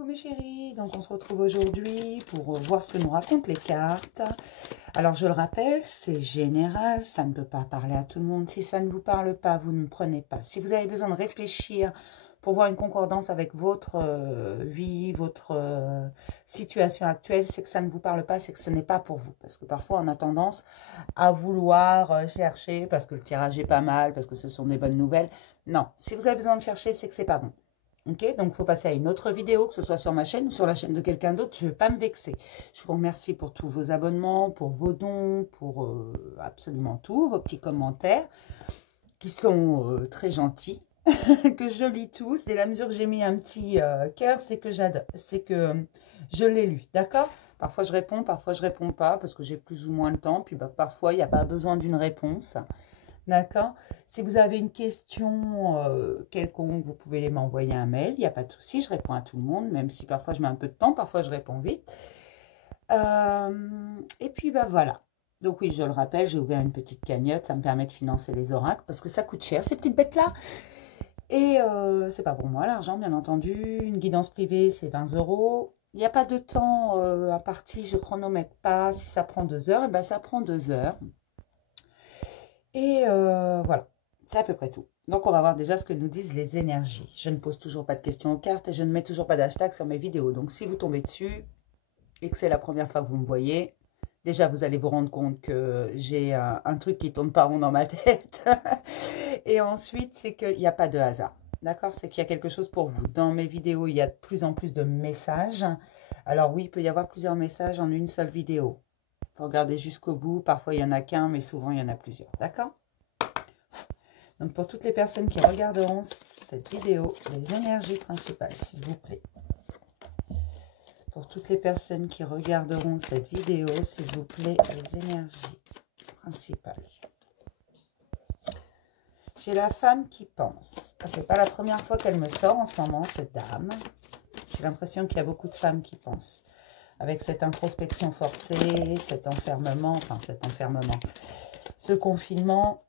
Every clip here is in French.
Coucou mes chéris, donc on se retrouve aujourd'hui pour voir ce que nous racontent les cartes. Alors je le rappelle, c'est général, ça ne peut pas parler à tout le monde. Si ça ne vous parle pas, vous ne prenez pas. Si vous avez besoin de réfléchir pour voir une concordance avec votre vie, votre situation actuelle, c'est que ça ne vous parle pas, c'est que ce n'est pas pour vous. Parce que parfois on a tendance à vouloir chercher parce que le tirage est pas mal, parce que ce sont des bonnes nouvelles. Non, si vous avez besoin de chercher, c'est que c'est pas bon. Ok, donc il faut passer à une autre vidéo, que ce soit sur ma chaîne ou sur la chaîne de quelqu'un d'autre. Je ne vais pas me vexer. Je vous remercie pour tous vos abonnements, pour vos dons, pour absolument tout, vos petits commentaires qui sont très gentils, que je lis tous. Dès la mesure que j'ai mis un petit cœur, c'est que j'adore, c'est que je l'ai lu, d'accord? Parfois je réponds pas parce que j'ai plus ou moins le temps. Puis parfois il n'y a pas besoin d'une réponse. D'accord. Si vous avez une question quelconque, vous pouvez m'envoyer un mail. Il n'y a pas de souci, je réponds à tout le monde, même si parfois je mets un peu de temps, parfois je réponds vite. Et puis, voilà. Donc oui, je le rappelle, j'ai ouvert une petite cagnotte. Ça me permet de financer les oracles parce que ça coûte cher, ces petites bêtes-là. Et c'est pas pour moi, l'argent, bien entendu. Une guidance privée, c'est 20 €. Il n'y a pas de temps imparti, je chronomètre pas. Si ça prend 2 heures, et ben ça prend 2 heures. Et voilà, c'est à peu près tout. Donc, on va voir déjà ce que nous disent les énergies. Je ne pose toujours pas de questions aux cartes et je ne mets toujours pas d'hashtag sur mes vidéos. Donc, si vous tombez dessus et que c'est la première fois que vous me voyez, déjà, vous allez vous rendre compte que j'ai un truc qui tourne pas rond dans ma tête. Et ensuite, c'est qu'il n'y a pas de hasard. D'accord? C'est qu'il y a quelque chose pour vous. Dans mes vidéos, il y a de plus en plus de messages. Alors oui, il peut y avoir plusieurs messages en une seule vidéo. Il faut regarder jusqu'au bout. Parfois, il n'y en a qu'un, mais souvent, il y en a plusieurs. D'accord? Donc, pour toutes les personnes qui regarderont cette vidéo, les énergies principales, s'il vous plaît. Pour toutes les personnes qui regarderont cette vidéo, s'il vous plaît, les énergies principales. J'ai la femme qui pense. C'est pas la première fois qu'elle me sort en ce moment, cette dame. J'ai l'impression qu'il y a beaucoup de femmes qui pensent. Avec cette introspection forcée, cet enfermement, ce confinement,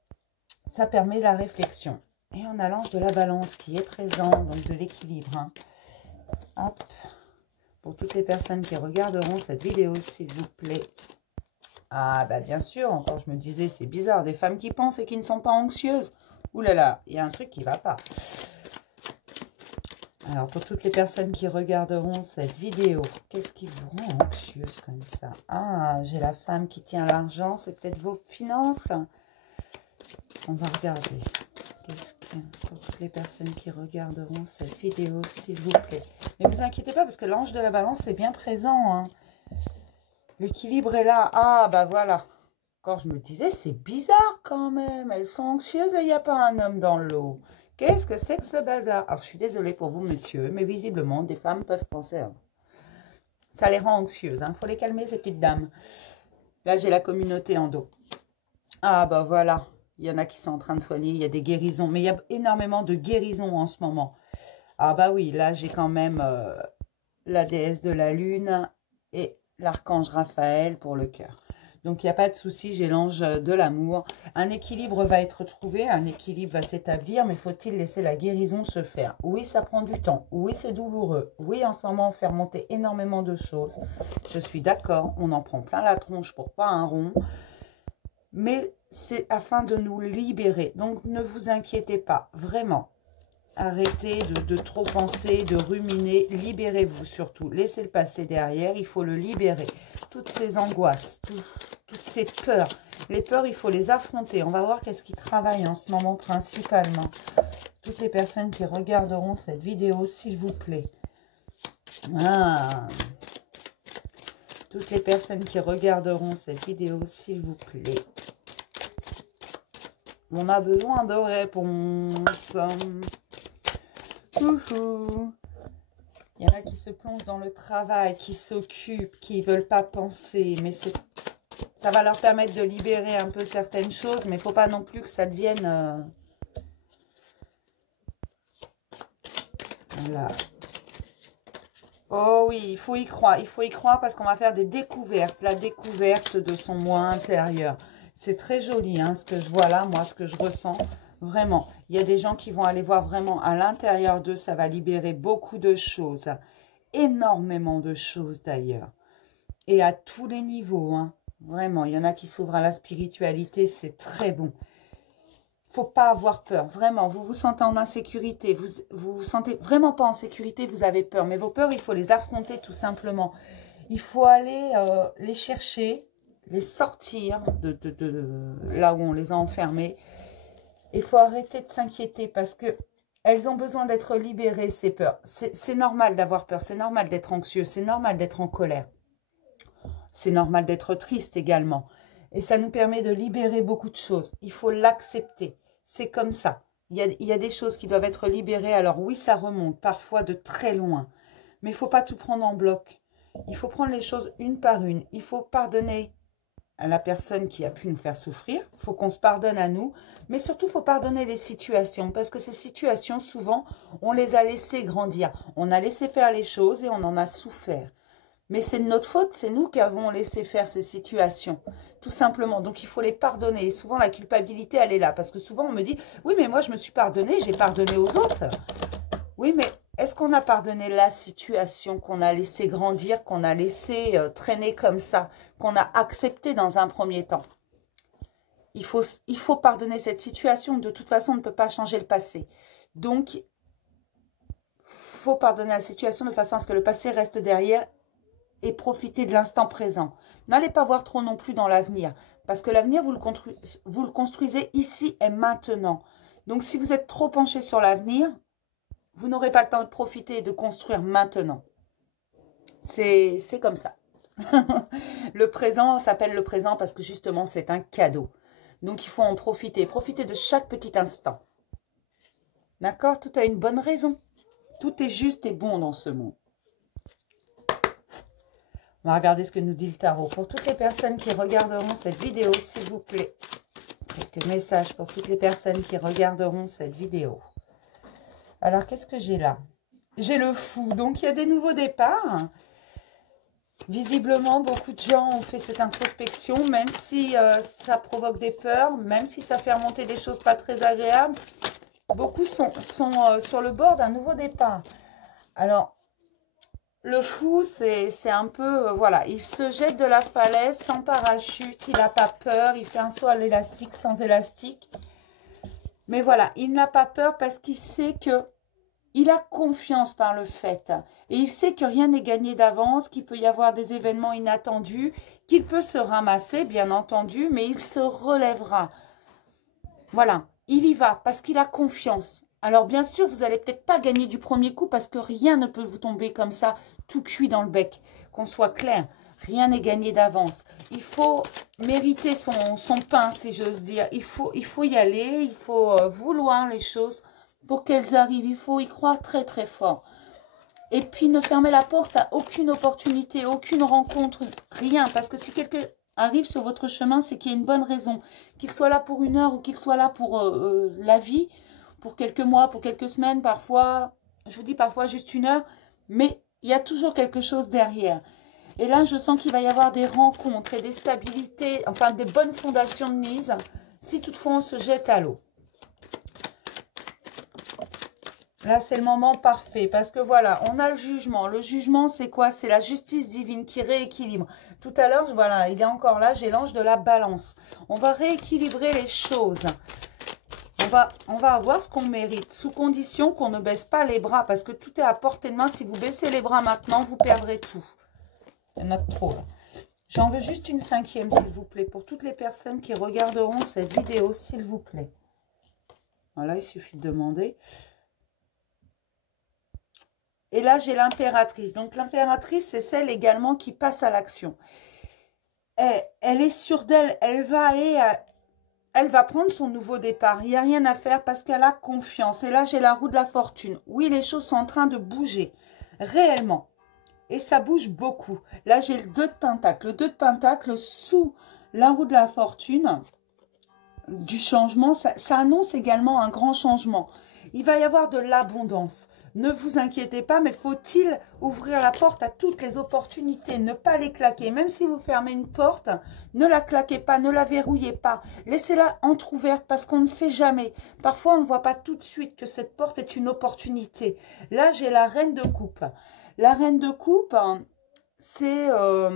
ça permet la réflexion. Et on a l'ange de la balance qui est présent, donc de l'équilibre. Hein. Hop. Pour toutes les personnes qui regarderont cette vidéo, s'il vous plaît. Ah, bah bien sûr, encore je me disais, c'est bizarre, des femmes qui pensent et qui ne sont pas anxieuses. Ouh là là, il y a un truc qui ne va pas. Alors, pour toutes les personnes qui regarderont cette vidéo, qu'est-ce qui vous rend anxieuse comme ça? Ah, j'ai la femme qui tient l'argent, c'est peut-être vos finances. On va regarder. Qu'est-ce que, pour toutes les personnes qui regarderont cette vidéo, s'il vous plaît. Mais ne vous inquiétez pas, parce que l'ange de la balance est bien présent. Hein. L'équilibre est là. Ah, bah voilà. Quand je me disais, c'est bizarre quand même. Elles sont anxieuses et il n'y a pas un homme dans l'eau. Qu'est-ce que c'est que ce bazar? Alors, je suis désolée pour vous, messieurs, mais visiblement, des femmes peuvent penser à vous. Ça les rend anxieuses. Il faut les calmer, ces petites dames. Là, j'ai la communauté en dos. Ah, bah voilà. Il y en a qui sont en train de soigner. Il y a des guérisons. Mais il y a énormément de guérisons en ce moment. Ah, bah oui. Là, j'ai quand même la déesse de la lune et l'archange Raphaël pour le cœur. Donc, il n'y a pas de souci, j'ai l'ange de l'amour. Un équilibre va être trouvé, un équilibre va s'établir, mais faut-il laisser la guérison se faire? Oui, ça prend du temps. Oui, c'est douloureux. Oui, en ce moment, on fait remonter énormément de choses. Je suis d'accord, on en prend plein la tronche pour pas un rond. Mais c'est afin de nous libérer. Donc, ne vous inquiétez pas, vraiment. Arrêtez de trop penser, de ruminer. Libérez-vous surtout. Laissez le passé derrière. Il faut le libérer. Toutes ces angoisses, toutes ces peurs. Les peurs, il faut les affronter. On va voir qu'est-ce qui travaille en ce moment principalement. Toutes les personnes qui regarderont cette vidéo, s'il vous plaît. Ah. Toutes les personnes qui regarderont cette vidéo, s'il vous plaît. On a besoin de réponses. Coucou. Il y en a qui se plongent dans le travail, qui s'occupent, qui ne veulent pas penser. Mais ça va leur permettre de libérer un peu certaines choses. Mais il ne faut pas non plus que ça devienne... Voilà. Oh oui, il faut y croire. Il faut y croire parce qu'on va faire des découvertes. La découverte de son moi intérieur. C'est très joli, hein, ce que je vois là, moi, ce que je ressens. Vraiment, il y a des gens qui vont aller voir vraiment à l'intérieur d'eux, ça va libérer beaucoup de choses. énormément de choses d'ailleurs. Et à tous les niveaux, hein. Vraiment, il y en a qui s'ouvrent à la spiritualité, c'est très bon. Faut pas avoir peur, vraiment. Vous vous sentez en insécurité, vous sentez vraiment pas en sécurité, vous avez peur. Mais vos peurs, il faut les affronter tout simplement. Il faut aller les chercher, les sortir de là où on les a enfermés. Il faut arrêter de s'inquiéter parce que elles ont besoin d'être libérées, ces peurs. C'est normal d'avoir peur, c'est normal d'être anxieux, c'est normal d'être en colère. C'est normal d'être triste également. Et ça nous permet de libérer beaucoup de choses. Il faut l'accepter. C'est comme ça. Il y a des choses qui doivent être libérées. Alors oui, ça remonte parfois de très loin. Mais il ne faut pas tout prendre en bloc. Il faut prendre les choses une par une. Il faut pardonner à la personne qui a pu nous faire souffrir. Il faut qu'on se pardonne à nous. Mais surtout, il faut pardonner les situations. Parce que ces situations, souvent, on les a laissées grandir. On a laissé faire les choses et on en a souffert. Mais c'est de notre faute, c'est nous qui avons laissé faire ces situations, tout simplement. Donc, il faut les pardonner. Et souvent, la culpabilité, elle est là. Parce que souvent, on me dit, oui, mais moi, je me suis pardonné, j'ai pardonné aux autres. Oui, mais est-ce qu'on a pardonné la situation qu'on a laissé grandir, qu'on a laissé traîner comme ça, qu'on a accepté dans un premier temps? Il faut pardonner cette situation. De toute façon, on ne peut pas changer le passé. Donc, il faut pardonner la situation de façon à ce que le passé reste derrière et profiter de l'instant présent. N'allez pas voir trop non plus dans l'avenir, parce que l'avenir, vous le construisez ici et maintenant. Donc, si vous êtes trop penché sur l'avenir, vous n'aurez pas le temps de profiter et de construire maintenant. C'est comme ça. Le présent s'appelle le présent parce que justement, c'est un cadeau. Donc, il faut en profiter. Profiter de chaque petit instant. D'accord? Tout a une bonne raison. Tout est juste et bon dans ce monde. On va regarder ce que nous dit le tarot. Pour toutes les personnes qui regarderont cette vidéo, s'il vous plaît. Quelques messages pour toutes les personnes qui regarderont cette vidéo. Alors, qu'est-ce que j'ai là? J'ai le fou. Donc, il y a des nouveaux départs. Visiblement, beaucoup de gens ont fait cette introspection, même si ça provoque des peurs, même si ça fait remonter des choses pas très agréables. Beaucoup sont sur le bord d'un nouveau départ. Alors, le fou, c'est un peu, voilà, il se jette de la falaise sans parachute, il n'a pas peur, il fait un saut à l'élastique sans élastique. Mais voilà, il n'a pas peur parce qu'il sait que il a confiance par le fait. Et il sait que rien n'est gagné d'avance, qu'il peut y avoir des événements inattendus, qu'il peut se ramasser, bien entendu, mais il se relèvera. Voilà, il y va parce qu'il a confiance. Alors bien sûr, vous n'allez peut-être pas gagner du premier coup parce que rien ne peut vous tomber comme ça, tout cuit dans le bec. Qu'on soit clair, rien n'est gagné d'avance. Il faut mériter son pain, si j'ose dire. Il faut y aller, il faut vouloir les choses pour qu'elles arrivent. Il faut y croire très très fort. Et puis ne fermez la porte à aucune opportunité, aucune rencontre, rien. Parce que si quelqu'un arrive sur votre chemin, c'est qu'il y a une bonne raison. Qu'il soit là pour 1 heure ou qu'il soit là pour la vie, pour quelques mois, pour quelques semaines, parfois, je vous dis parfois juste 1 heure, mais il y a toujours quelque chose derrière. Et là, je sens qu'il va y avoir des rencontres et des stabilités, enfin des bonnes fondations de mise, si toutefois on se jette à l'eau. Là, c'est le moment parfait parce que voilà, on a le jugement. Le jugement, c'est quoi? C'est la justice divine qui rééquilibre. Tout à l'heure, voilà, il est encore là, j'ai l'ange de la balance. On va rééquilibrer les choses. On va avoir ce qu'on mérite, sous condition qu'on ne baisse pas les bras, parce que tout est à portée de main. Si vous baissez les bras maintenant, vous perdrez tout. Il y en a trop, là. J'en veux juste une 5e, s'il vous plaît, pour toutes les personnes qui regarderont cette vidéo, s'il vous plaît. Voilà, il suffit de demander. Et là, j'ai l'impératrice. Donc, l'impératrice, c'est celle également qui passe à l'action. Elle est sûre d'elle, elle va aller à... Elle va prendre son nouveau départ. Il n'y a rien à faire parce qu'elle a confiance. Et là, j'ai la roue de la fortune. Oui, les choses sont en train de bouger. Réellement. Et ça bouge beaucoup. Là, j'ai le 2 de Pentacle. Le 2 de Pentacle sous la roue de la fortune. Du changement. Ça annonce également un grand changement. Il va y avoir de l'abondance. Ne vous inquiétez pas, mais faut-il ouvrir la porte à toutes les opportunités, ne pas les claquer. Même si vous fermez une porte, ne la claquez pas, ne la verrouillez pas. Laissez-la entrouverte parce qu'on ne sait jamais. Parfois, on ne voit pas tout de suite que cette porte est une opportunité. Là, j'ai la reine de coupe. La reine de coupe, hein, c'est la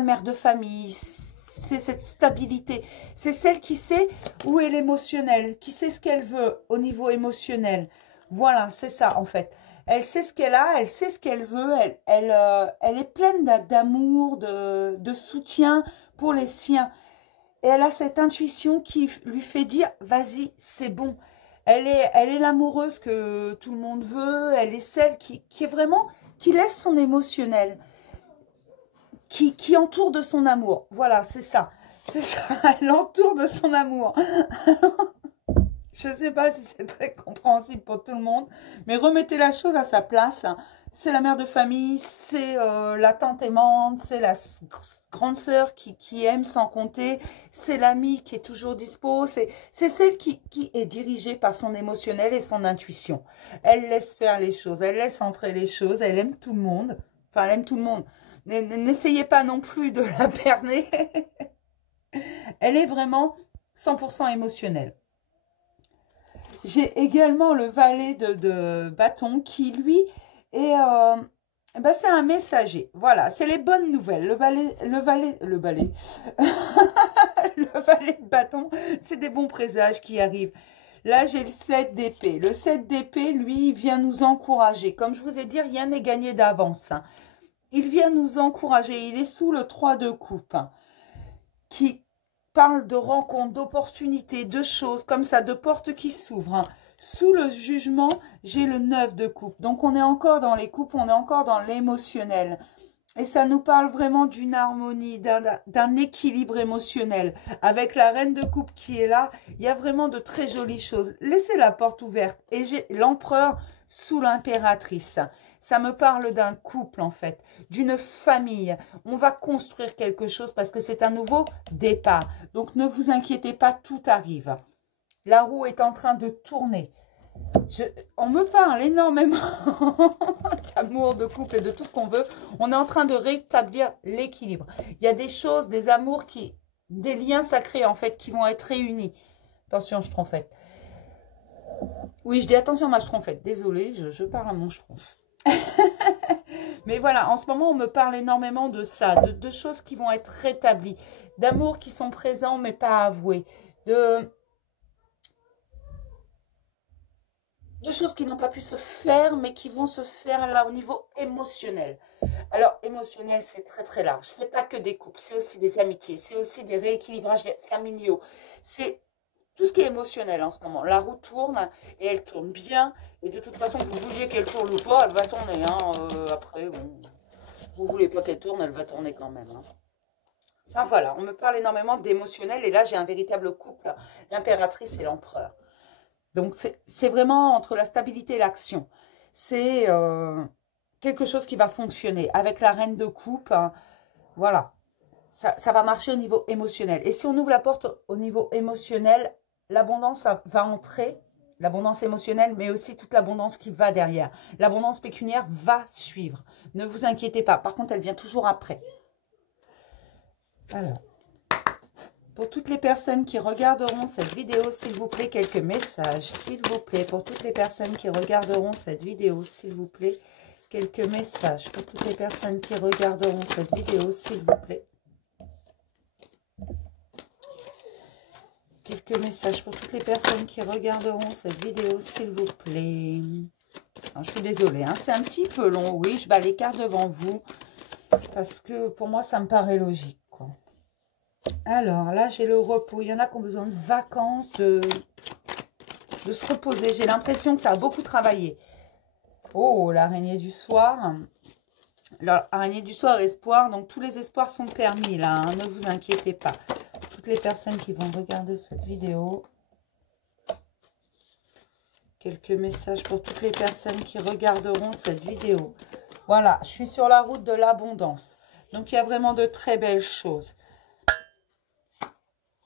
mère de famille, c'est cette stabilité. C'est celle qui sait où est l'émotionnel, qui sait ce qu'elle veut au niveau émotionnel. Voilà, c'est ça en fait. Elle sait ce qu'elle a, elle sait ce qu'elle veut, elle est pleine d'amour, de soutien pour les siens. Et elle a cette intuition qui lui fait dire, vas-y, c'est bon. Elle est l'amoureuse que tout le monde veut, elle est celle qui est vraiment, qui laisse son émotionnel, qui entoure de son amour. Voilà, c'est ça. C'est ça, elle entoure de son amour. Je ne sais pas si c'est très compréhensible pour tout le monde, mais remettez la chose à sa place. C'est la mère de famille, c'est la tante aimante, c'est la grande sœur qui aime sans compter, c'est l'amie qui est toujours dispo, c'est celle qui est dirigée par son émotionnel et son intuition. Elle laisse faire les choses, elle laisse entrer les choses, elle aime tout le monde. Enfin, elle aime tout le monde. N'essayez pas non plus de la berner. Elle est vraiment 100% émotionnelle. J'ai également le valet de bâton qui, lui, est... ben c'est un messager. Voilà, c'est les bonnes nouvelles. Le valet le valet de bâton, c'est des bons présages qui arrivent. Là, j'ai le 7 d'épée. Le 7 d'épée, lui, vient nous encourager. Comme je vous ai dit, rien n'est gagné d'avance. Il vient nous encourager. Il est sous le 3 de coupe, qui parle de rencontres, d'opportunités, de choses comme ça, de portes qui s'ouvrent. Sous le jugement, j'ai le 9 de coupe. Donc, on est encore dans les coupes, on est encore dans l'émotionnel. Et ça nous parle vraiment d'une harmonie, d'un équilibre émotionnel. Avec la reine de coupe qui est là, il y a vraiment de très jolies choses. Laissez la porte ouverte. Et j'ai l'empereur sous l'impératrice. Ça me parle d'un couple en fait, d'une famille. On va construire quelque chose parce que c'est un nouveau départ. Donc ne vous inquiétez pas, tout arrive. La roue est en train de tourner. On me parle énormément d'amour, de couple et de tout ce qu'on veut. On est en train de rétablir l'équilibre. Il y a des choses, des amours, des liens sacrés en fait qui vont être réunis. Attention, je trompette. Oui, je dis attention à ma schtroumpfette. Désolée, je parle à mon schtroumpf. Mais voilà, en ce moment, on me parle énormément de ça, de choses qui vont être rétablies, d'amour qui sont présents mais pas avoués, de choses qui n'ont pas pu se faire mais qui vont se faire là au niveau émotionnel. Alors, émotionnel, c'est très très large. C'est pas que des couples, c'est aussi des amitiés, c'est aussi des rééquilibrages familiaux. C'est tout ce qui est émotionnel en ce moment. La roue tourne et elle tourne bien. Et de toute façon, que vous vouliez qu'elle tourne ou pas, elle va tourner. Hein. Après, bon, vous voulez pas qu'elle tourne, elle va tourner quand même. Hein. Enfin voilà, on me parle énormément d'émotionnel. Et là, j'ai un véritable couple, l'impératrice et l'empereur. Donc, c'est vraiment entre la stabilité et l'action. C'est quelque chose qui va fonctionner. Avec la reine de coupe, hein, voilà. Ça va marcher au niveau émotionnel. Et si on ouvre la porte au niveau émotionnel, l'abondance va entrer, l'abondance émotionnelle, mais aussi toute l'abondance qui va derrière. L'abondance pécuniaire va suivre. Ne vous inquiétez pas. Par contre, elle vient toujours après. Alors, pour toutes les personnes qui regarderont cette vidéo, s'il vous plaît, quelques messages, s'il vous plaît. Pour toutes les personnes qui regarderont cette vidéo, s'il vous plaît, quelques messages. Pour toutes les personnes qui regarderont cette vidéo, s'il vous plaît. Quelques messages pour toutes les personnes qui regarderont cette vidéo, s'il vous plaît. Alors, je suis désolée, hein, c'est un petit peu long. Oui, je bats les cartes devant vous. Parce que pour moi, ça me paraît logique. Quoi. Alors, là, j'ai le repos. Il y en a qui ont besoin de vacances, de se reposer. J'ai l'impression que ça a beaucoup travaillé. Oh, l'araignée du soir. L'araignée du soir, espoir. Donc, tous les espoirs sont permis, là. Hein, ne vous inquiétez pas. Les personnes qui vont regarder cette vidéo. Quelques messages pour toutes les personnes qui regarderont cette vidéo. Voilà, je suis sur la route de l'abondance. Donc, il y a vraiment de très belles choses.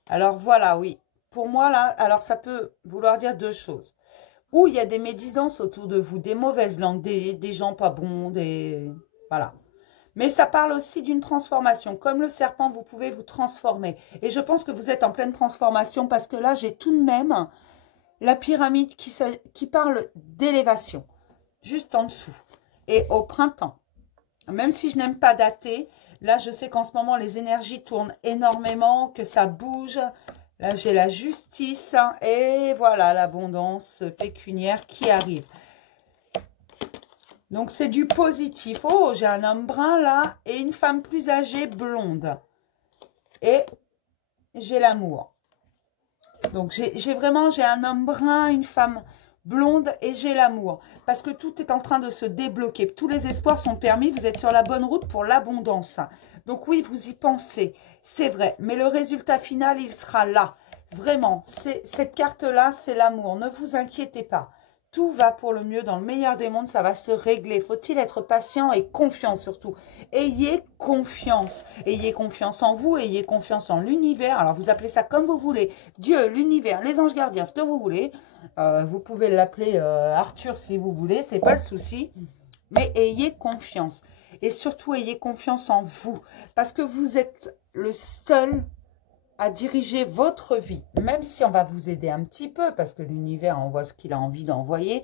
Alors, voilà, oui. Pour moi, là, alors ça peut vouloir dire deux choses. Ou il y a des médisances autour de vous, des mauvaises langues, des gens pas bons, des... Voilà. Mais ça parle aussi d'une transformation. Comme le serpent, vous pouvez vous transformer. Et je pense que vous êtes en pleine transformation parce que là, j'ai tout de même la pyramide qui parle d'élévation. juste en dessous. Et au printemps, même si je n'aime pas dater, là, je sais qu'en ce moment, les énergies tournent énormément, que ça bouge. Là, j'ai la justice et voilà l'abondance pécuniaire qui arrive. Donc, c'est du positif. Oh, j'ai un homme brun là et une femme plus âgée blonde. Et j'ai l'amour. Donc, j'ai un homme brun, une femme blonde et j'ai l'amour. Parce que tout est en train de se débloquer. Tous les espoirs sont permis. Vous êtes sur la bonne route pour l'abondance. Donc, oui, vous y pensez. C'est vrai. Mais le résultat final, il sera là. Vraiment, cette carte-là, c'est l'amour. Ne vous inquiétez pas. Tout va pour le mieux. Dans le meilleur des mondes, ça va se régler. Faut-il être patient et confiant surtout. Ayez confiance. Ayez confiance en vous. Ayez confiance en l'univers. Alors, vous appelez ça comme vous voulez. Dieu, l'univers, les anges gardiens, ce que vous voulez. Vous pouvez l'appeler Arthur si vous voulez. C'est pas le souci. Mais ayez confiance. Et surtout, ayez confiance en vous. Parce que vous êtes le seul à diriger votre vie, même si on va vous aider un petit peu, parce que l'univers envoie ce qu'il a envie d'envoyer.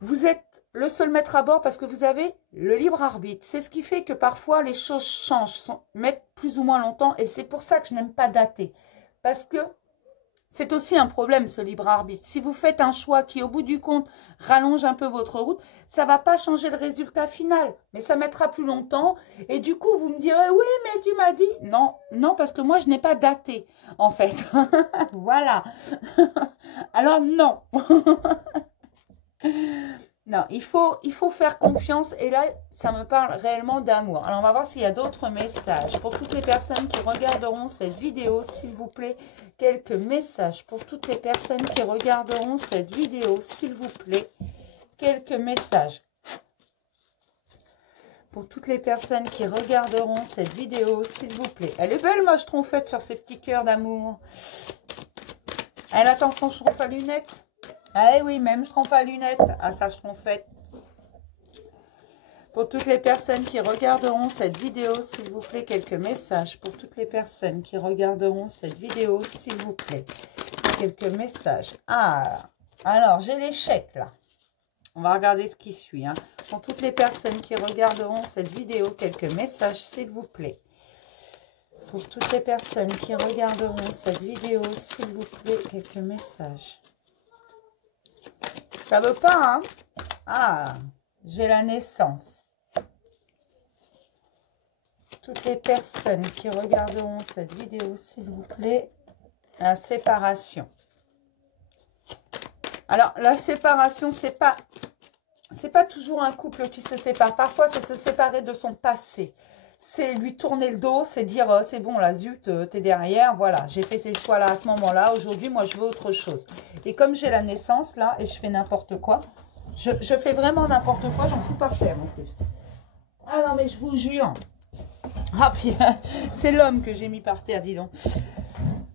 Vous êtes le seul maître à bord parce que vous avez le libre arbitre. C'est ce qui fait que parfois les choses changent, mettent plus ou moins longtemps, et c'est pour ça que je n'aime pas dater. Parce que c'est aussi un problème, ce libre arbitre. Si vous faites un choix qui, au bout du compte, rallonge un peu votre route, ça ne va pas changer le résultat final. Mais ça mettra plus longtemps. Et du coup, vous me direz, oui, mais tu m'as dit. Non, non, parce que moi, je n'ai pas daté, en fait. Voilà. Alors, non. Non, il faut faire confiance. Et là, ça me parle réellement d'amour. Alors, on va voir s'il y a d'autres messages. Pour toutes les personnes qui regarderont cette vidéo, s'il vous plaît, quelques messages. Pour toutes les personnes qui regarderont cette vidéo, s'il vous plaît, quelques messages. Pour toutes les personnes qui regarderont cette vidéo, s'il vous plaît. Elle est belle, ma schtroumpfette, sur ces petits cœurs d'amour. Elle attend son schtroumpf à lunettes. Ah oui, même schtroumpf à lunettes à sa schtroumpfette. Pour toutes les personnes qui regarderont cette vidéo, s'il vous plaît, quelques messages. Pour toutes les personnes qui regarderont cette vidéo, s'il vous plaît, quelques messages. Ah, alors, j'ai l'échec, là. On va regarder ce qui suit. Hein. Pour toutes les personnes qui regarderont cette vidéo, quelques messages, s'il vous plaît. Pour toutes les personnes qui regarderont cette vidéo, s'il vous plaît, quelques messages. Ça veut pas, hein? Ah, j'ai la naissance. Toutes les personnes qui regarderont cette vidéo, s'il vous plaît, la séparation. Alors, la séparation, c'est pas toujours un couple qui se sépare. Parfois, c'est se séparer de son passé. C'est lui tourner le dos, c'est dire, c'est bon, là, zut, t'es derrière, voilà, j'ai fait ces choix-là à ce moment-là, aujourd'hui, moi, je veux autre chose. Et comme j'ai la naissance, là, et je fais n'importe quoi, je fais vraiment n'importe quoi, j'en fous par terre, en plus. Ah non, mais je vous jure. Ah, puis, c'est l'homme que j'ai mis par terre, dis donc.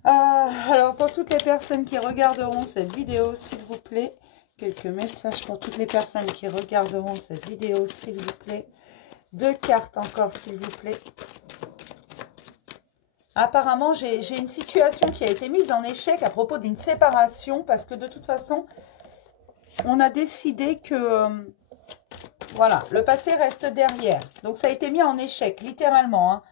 Alors, pour toutes les personnes qui regarderont cette vidéo, s'il vous plaît, quelques messages pour toutes les personnes qui regarderont cette vidéo, s'il vous plaît. 2 cartes encore, s'il vous plaît. Apparemment, j'ai une situation qui a été mise en échec à propos d'une séparation, parce que de toute façon, on a décidé que, voilà, le passé reste derrière. Donc, ça a été mis en échec, littéralement. Hein.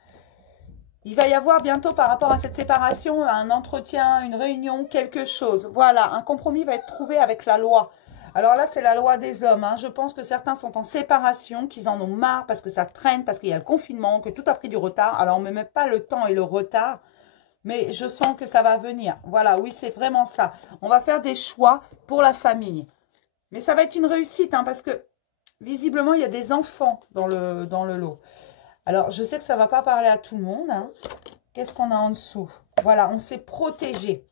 Il va y avoir bientôt, par rapport à cette séparation, un entretien, une réunion, quelque chose. Voilà, un compromis va être trouvé avec la loi. Alors là, c'est la loi des hommes. Hein. Je pense que certains sont en séparation, qu'ils en ont marre parce que ça traîne, parce qu'il y a le confinement, que tout a pris du retard. Alors, on ne me met pas le temps et le retard, mais je sens que ça va venir. Voilà, oui, c'est vraiment ça. On va faire des choix pour la famille. Mais ça va être une réussite, hein, parce que visiblement, il y a des enfants dans le lot. Alors, je sais que ça ne va pas parler à tout le monde. Hein. Qu'est-ce qu'on a en dessous? Voilà, on s'est protégé.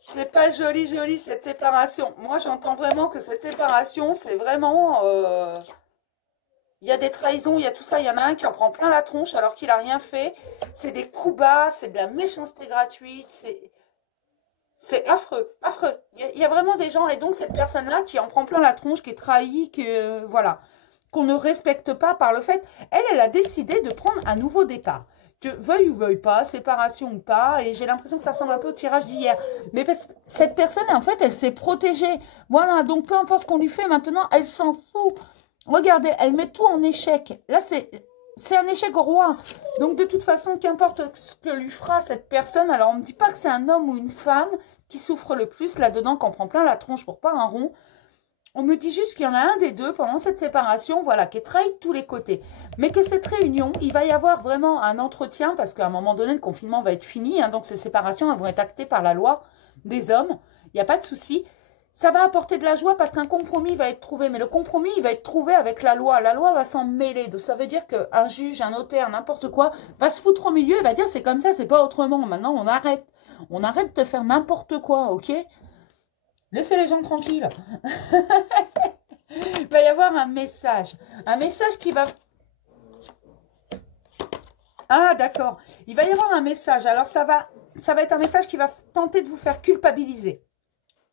C'est pas joli, joli, cette séparation. Moi, j'entends vraiment que cette séparation, c'est vraiment... il y a des trahisons, il y a tout ça. Il y en a un qui en prend plein la tronche alors qu'il n'a rien fait. C'est des coups bas, c'est de la méchanceté gratuite. C'est affreux, affreux. Il y a vraiment des gens, et donc cette personne-là qui en prend plein la tronche, qui est trahie, voilà. qu'on ne respecte pas par le fait. Elle a décidé de prendre un nouveau départ. Que veuille ou veuille pas, séparation ou pas, et j'ai l'impression que ça ressemble un peu au tirage d'hier. Mais parce que cette personne, en fait, elle s'est protégée. Voilà, donc peu importe ce qu'on lui fait maintenant, elle s'en fout. Regardez, elle met tout en échec. Là, c'est un échec au roi. Donc, de toute façon, qu'importe ce que lui fera cette personne, alors on ne me dit pas que c'est un homme ou une femme qui souffre le plus là-dedans, qu'on prend plein la tronche pour pas un rond. On me dit juste qu'il y en a un des deux pendant cette séparation, voilà, qui est trahi de tous les côtés. Mais que cette réunion, il va y avoir vraiment un entretien, parce qu'à un moment donné, le confinement va être fini, hein, donc ces séparations, elles vont être actées par la loi des hommes. Il n'y a pas de souci. Ça va apporter de la joie parce qu'un compromis va être trouvé. Mais le compromis, il va être trouvé avec la loi. La loi va s'en mêler. Donc, ça veut dire qu'un juge, un notaire, n'importe quoi, va se foutre au milieu et va dire c'est comme ça, c'est pas autrement. Maintenant, on arrête. On arrête de faire n'importe quoi, ok? Laissez les gens tranquilles. Il va y avoir un message. Un message qui va... Ah, d'accord. Il va y avoir un message. Alors, ça va être un message qui va tenter de vous faire culpabiliser.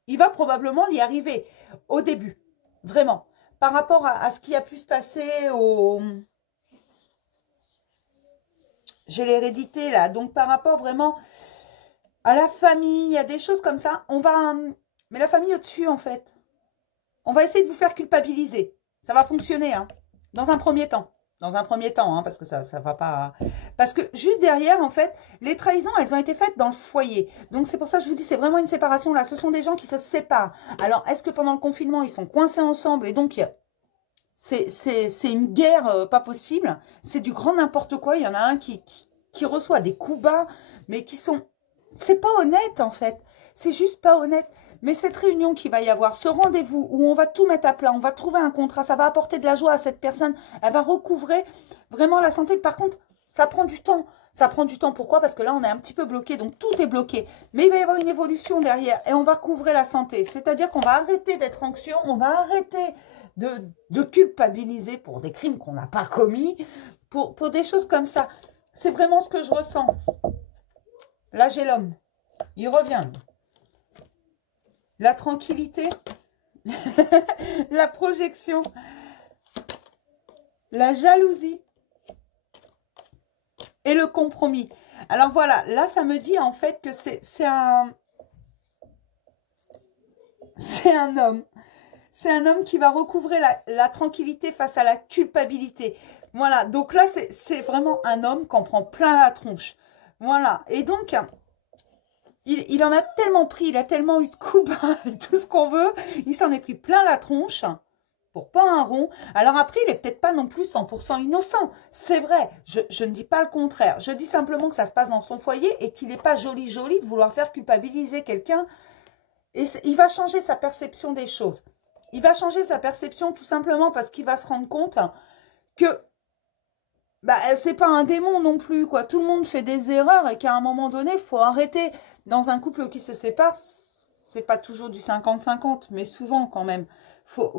Il va probablement y arriver au début. Vraiment. Par rapport à ce qui a pu se passer au... J'ai l'hérédité, là. Donc, par rapport vraiment à la famille, il y a des choses comme ça. On va... Mais la famille au-dessus, en fait. On va essayer de vous faire culpabiliser. Ça va fonctionner, hein. Dans un premier temps. Dans un premier temps, hein, parce que ça va pas... Parce que juste derrière, en fait, les trahisons, elles ont été faites dans le foyer. Donc, c'est pour ça que je vous dis, c'est vraiment une séparation, là. Ce sont des gens qui se séparent. Alors, est-ce que pendant le confinement, ils sont coincés ensemble et donc, c'est une guerre pas possible. C'est du grand n'importe quoi. Il y en a un qui reçoit des coups bas, mais qui sont... C'est pas honnête, en fait. C'est juste pas honnête. Mais cette réunion qu'il va y avoir, ce rendez-vous où on va tout mettre à plat, on va trouver un contrat, ça va apporter de la joie à cette personne. Elle va recouvrer vraiment la santé. Par contre, ça prend du temps. Ça prend du temps. Pourquoi? Parce que là, on est un petit peu bloqué. Donc, tout est bloqué. Mais il va y avoir une évolution derrière. Et on va recouvrer la santé. C'est-à-dire qu'on va arrêter d'être anxieux. On va arrêter de culpabiliser pour des crimes qu'on n'a pas commis. Pour des choses comme ça. C'est vraiment ce que je ressens. Là, j'ai l'homme. Il revient. La tranquillité. La projection. La jalousie. Et le compromis. Alors voilà, là, ça me dit en fait que c'est un homme. C'est un homme qui va recouvrer la tranquillité face à la culpabilité. Voilà, donc là, c'est vraiment un homme qu'on prend plein la tronche. Voilà, et donc, il en a tellement pris, il a tellement eu de coups bas et tout ce qu'on veut, il s'en est pris plein la tronche, pour pas un rond. Alors après, il est peut-être pas non plus 100% innocent, c'est vrai, je ne dis pas le contraire. Je dis simplement que ça se passe dans son foyer et qu'il n'est pas joli de vouloir faire culpabiliser quelqu'un. Et il va changer sa perception des choses. Il va changer sa perception tout simplement parce qu'il va se rendre compte que c'est pas un démon non plus, quoi. Tout le monde fait des erreurs et qu'à un moment donné, il faut arrêter. Dans un couple qui se sépare, c'est pas toujours du 50-50, mais souvent quand même. Faut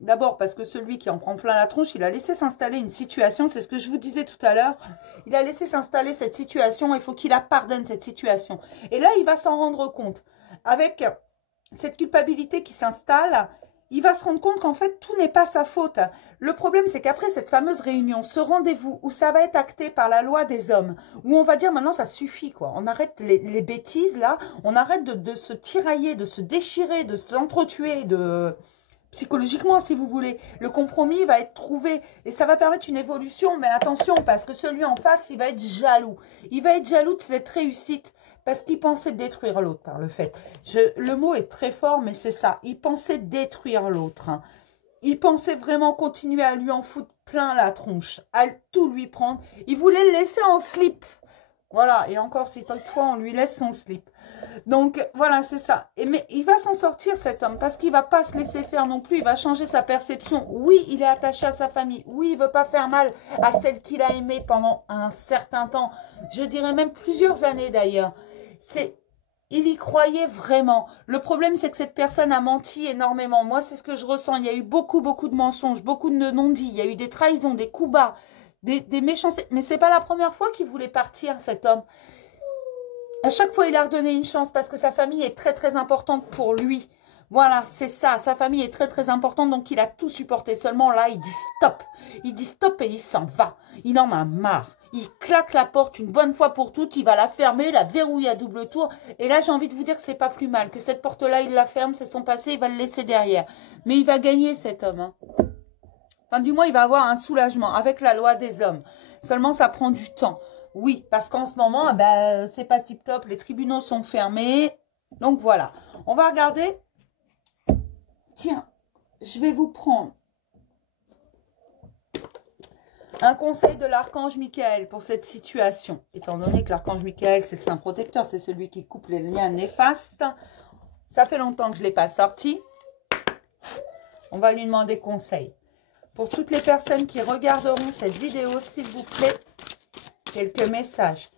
d'abord, parce que celui qui en prend plein la tronche, il a laissé s'installer une situation, c'est ce que je vous disais tout à l'heure. Il a laissé s'installer cette situation, il faut qu'il la pardonne, cette situation. Et là, il va s'en rendre compte. Avec cette culpabilité qui s'installe, il va se rendre compte qu'en fait, tout n'est pas sa faute. Le problème, c'est qu'après cette fameuse réunion, ce rendez-vous où ça va être acté par la loi des hommes, où on va dire maintenant, ça suffit, quoi. On arrête les bêtises, là. On arrête de se tirailler, de se déchirer, de s'entretuer, psychologiquement, si vous voulez. Le compromis va être trouvé et ça va permettre une évolution. Mais attention, parce que celui en face, il va être jaloux. Il va être jaloux de cette réussite parce qu'il pensait détruire l'autre par le fait. Le mot est très fort, mais c'est ça. Il pensait détruire l'autre. Hein. Il pensait vraiment continuer à lui en foutre plein la tronche, à tout lui prendre. Il voulait le laisser en slip. Voilà, et encore si toutefois on lui laisse son slip. Donc voilà, c'est ça. Mais il va s'en sortir cet homme parce qu'il ne va pas se laisser faire non plus. Il va changer sa perception. Oui, il est attaché à sa famille. Oui, il ne veut pas faire mal à celle qu'il a aimée pendant un certain temps. Je dirais même plusieurs années d'ailleurs. Il y croyait vraiment. Le problème, c'est que cette personne a menti énormément. Moi, c'est ce que je ressens. Il y a eu beaucoup de mensonges, beaucoup de non-dits. Il y a eu des trahisons, des coups bas. Des méchancetés. Mais c'est pas la première fois qu'il voulait partir, cet homme. À chaque fois, il a redonné une chance parce que sa famille est très, très importante pour lui. Voilà, c'est ça. Sa famille est très, très importante, donc il a tout supporté. Seulement là, il dit stop. Il dit stop et il s'en va. Il en a marre. Il claque la porte une bonne fois pour toutes. Il va la fermer, la verrouiller à double tour. Et là, j'ai envie de vous dire que c'est pas plus mal. Que cette porte-là, il la ferme, c'est son passé, il va le laisser derrière. Mais il va gagner, cet homme. Hein. Enfin, du moins, il va avoir un soulagement avec la loi des hommes. Seulement, ça prend du temps. Oui, parce qu'en ce moment, ben, c'est pas tip-top. Les tribunaux sont fermés. Donc, voilà. On va regarder. Tiens, je vais vous prendre un conseil de l'archange Michael pour cette situation. Étant donné que l'archange Michael, c'est le saint protecteur, c'est celui qui coupe les liens néfastes. Ça fait longtemps que je ne l'ai pas sorti. On va lui demander conseil. Pour toutes les personnes qui regarderont cette vidéo, s'il vous plaît, quelques messages.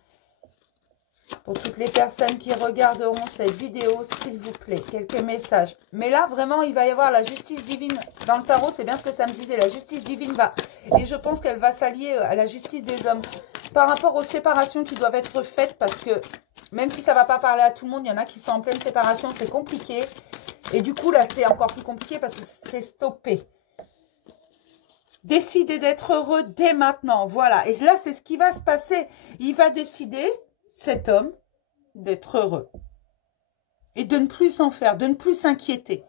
Pour toutes les personnes qui regarderont cette vidéo, s'il vous plaît, quelques messages. Mais là, vraiment, il va y avoir la justice divine. Dans le tarot, c'est bien ce que ça me disait. La justice divine va... Et je pense qu'elle va s'allier à la justice des hommes. Par rapport aux séparations qui doivent être faites, parce que même si ça ne va pas parler à tout le monde, il y en a qui sont en pleine séparation, c'est compliqué. Et du coup, là, c'est encore plus compliqué parce que c'est stoppé. Décidez d'être heureux dès maintenant. Voilà. Et là, c'est ce qui va se passer. Il va décider... cet homme, d'être heureux. Et de ne plus s'en faire, de ne plus s'inquiéter.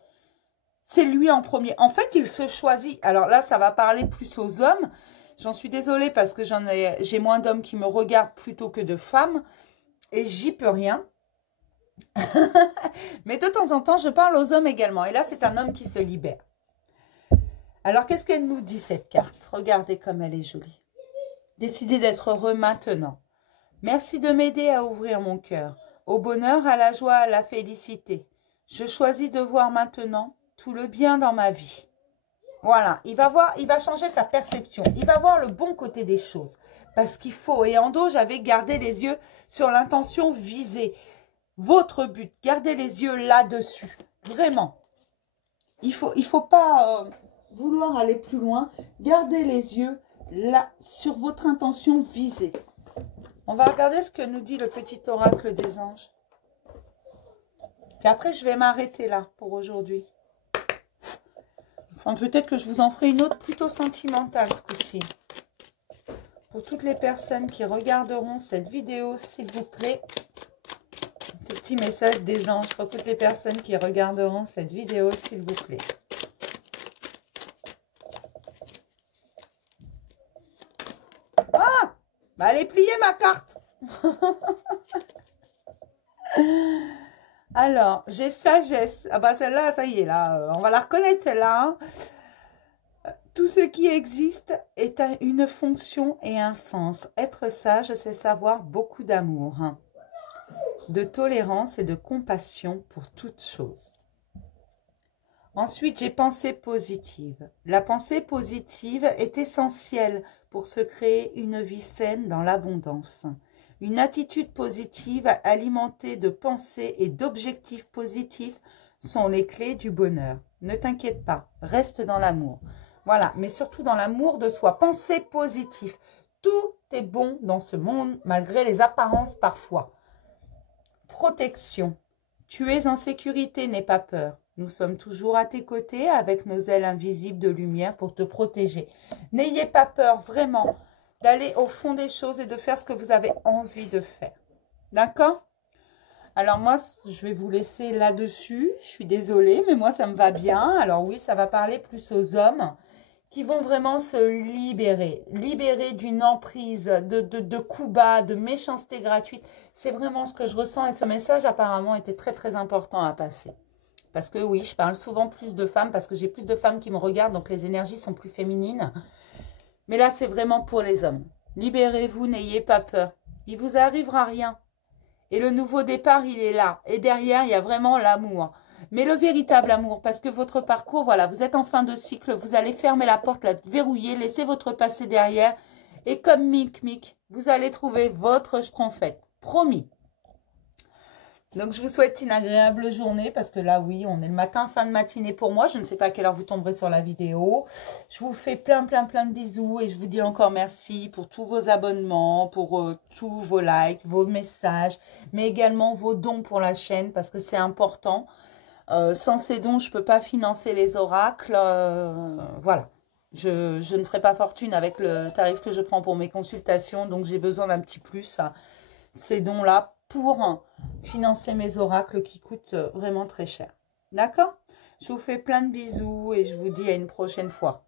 C'est lui en premier. En fait, il se choisit. Alors là, ça va parler plus aux hommes. J'en suis désolée parce que j'ai moins d'hommes qui me regardent plutôt que de femmes. Et j'y peux rien. Mais de temps en temps, je parle aux hommes également. Et là, c'est un homme qui se libère. Alors, qu'est-ce qu'elle nous dit, cette carte? Regardez comme elle est jolie. Décidez d'être heureux maintenant. Merci de m'aider à ouvrir mon cœur, au bonheur, à la joie, à la félicité. Je choisis de voir maintenant tout le bien dans ma vie. Voilà, il va changer sa perception. Il va voir le bon côté des choses. Parce qu'il faut, et en dos, j'avais gardé les yeux sur l'intention visée. Votre but, gardez les yeux là-dessus. Vraiment. Il faut pas vouloir aller plus loin. Gardez les yeux là sur votre intention visée. On va regarder ce que nous dit le petit oracle des anges. Puis après, je vais m'arrêter là pour aujourd'hui. Enfin, peut-être que je vous en ferai une autre plutôt sentimentale ce coup-ci. Pour toutes les personnes qui regarderont cette vidéo, s'il vous plaît. Un petit message des anges pour toutes les personnes qui regarderont cette vidéo, s'il vous plaît. Ah! Bah, elle est pliée, ma carte. Alors, j'ai sagesse. Ah bah celle-là, ça y est, là, on va la reconnaître, celle-là. Hein. Tout ce qui existe est une fonction et un sens. Être sage, c'est savoir beaucoup d'amour, hein, de tolérance et de compassion pour toute chose. Ensuite, j'ai pensée positive. La pensée positive est essentielle pour se créer une vie saine dans l'abondance. Une attitude positive alimentée de pensées et d'objectifs positifs sont les clés du bonheur. Ne t'inquiète pas, reste dans l'amour. Voilà, mais surtout dans l'amour de soi. Pensée positive. Tout est bon dans ce monde, malgré les apparences parfois. Protection. Tu es en sécurité, n'aie pas peur. Nous sommes toujours à tes côtés avec nos ailes invisibles de lumière pour te protéger. N'ayez pas peur, vraiment, d'aller au fond des choses et de faire ce que vous avez envie de faire. D'accord? Alors moi, je vais vous laisser là-dessus. Je suis désolée, mais moi, ça me va bien. Alors oui, ça va parler plus aux hommes qui vont vraiment se libérer. Libérer d'une emprise, de coups bas, de méchanceté gratuite. C'est vraiment ce que je ressens et ce message apparemment était très très important à passer. Parce que oui, je parle souvent plus de femmes parce que j'ai plus de femmes qui me regardent, donc les énergies sont plus féminines. Mais là, c'est vraiment pour les hommes. Libérez-vous, n'ayez pas peur. Il vous arrivera rien. Et le nouveau départ, il est là. Et derrière, il y a vraiment l'amour. Mais le véritable amour, parce que votre parcours, voilà, vous êtes en fin de cycle, vous allez fermer la porte, la verrouiller, laisser votre passé derrière. Et comme Mick, vous allez trouver votre schtroumpfette. Promis. Donc, je vous souhaite une agréable journée parce que là, oui, on est le matin, fin de matinée pour moi. Je ne sais pas à quelle heure vous tomberez sur la vidéo. Je vous fais plein de bisous et je vous dis encore merci pour tous vos abonnements, pour tous vos likes, vos messages, mais également vos dons pour la chaîne parce que c'est important. Sans ces dons, je ne peux pas financer les oracles. Voilà. Je ne ferai pas fortune avec le tarif que je prends pour mes consultations, donc j'ai besoin d'un petit plus. Ces dons-là pour financer mes oracles qui coûtent vraiment très cher. D'accord? Je vous fais plein de bisous et je vous dis à une prochaine fois.